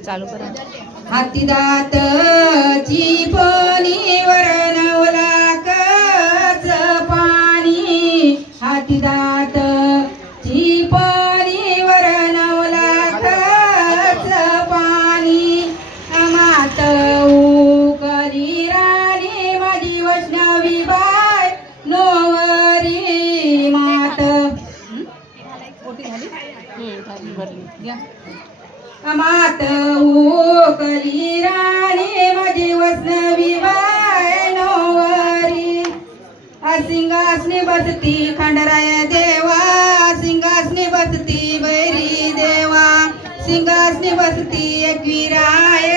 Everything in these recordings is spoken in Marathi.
चालू करा. हाती दातची पोनी वरणवला कच पाणी. हाती दातची पोनी वरणवला कच पाणी. मात उकली राणी माझी वैष्णवी बाय नोवरी मात. मात उकली राणी माझी वैष्णवी बाय नोवरी. सिंहासनी बसती खंडराय देवा. सिंहासनी बसती बैरी देवा. सिंहासनी बसती एकविराय.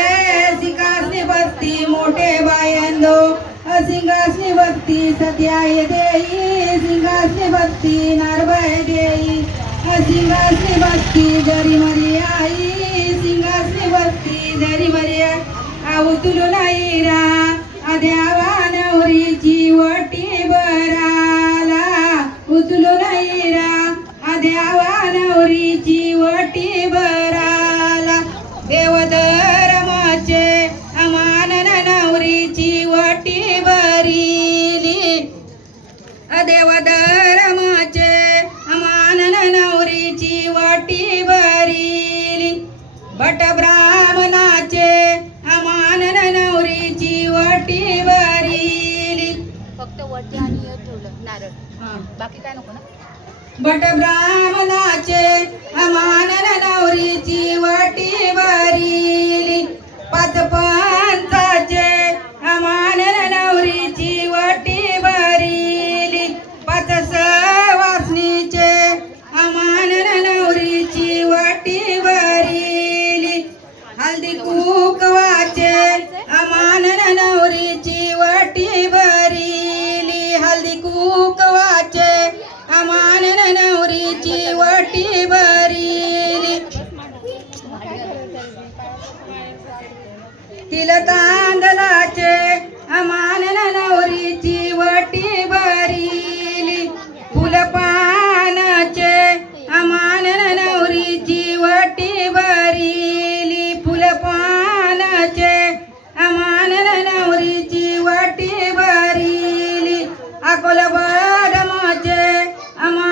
सिंहासनी बसती मोठे बायंदो. सिंहासनी बसती सत्याय देई. सिंहासनी बसती नारबाय देई. सिंहासनी बसती जरी मरी आई. सिंहासनी बसती जरी मरी उचलू नाही रा द्यावा नवरीची वटी बराला. उचलू नाही रा द्यावा नवरीची वटी बराला. देवधर्माचे अमानन नवरीची वटी भरिली. देवधर्माचे अमानन नवरीची वटी भरिली. भट ब्राह्मणाचे अमानन नवरीची वटी भरिली. फक्त वटी आणि हे ठेवलं नारळ, बाकी काय नको ना. भट ब्राह्मणाचे अमानन नवरीची वटी भरिली. पाच पंचाचे अमानन नवरीची वटी भरिली. पाच सवासनीचे अमानन नवरीची वटी भरिली. हल्दी कुंकवाचे अमानन नवरीची वटी भरिली. हल्दी कुंकवाचे अमानन नवरीची वटी भरिली. तिल तांदळाचे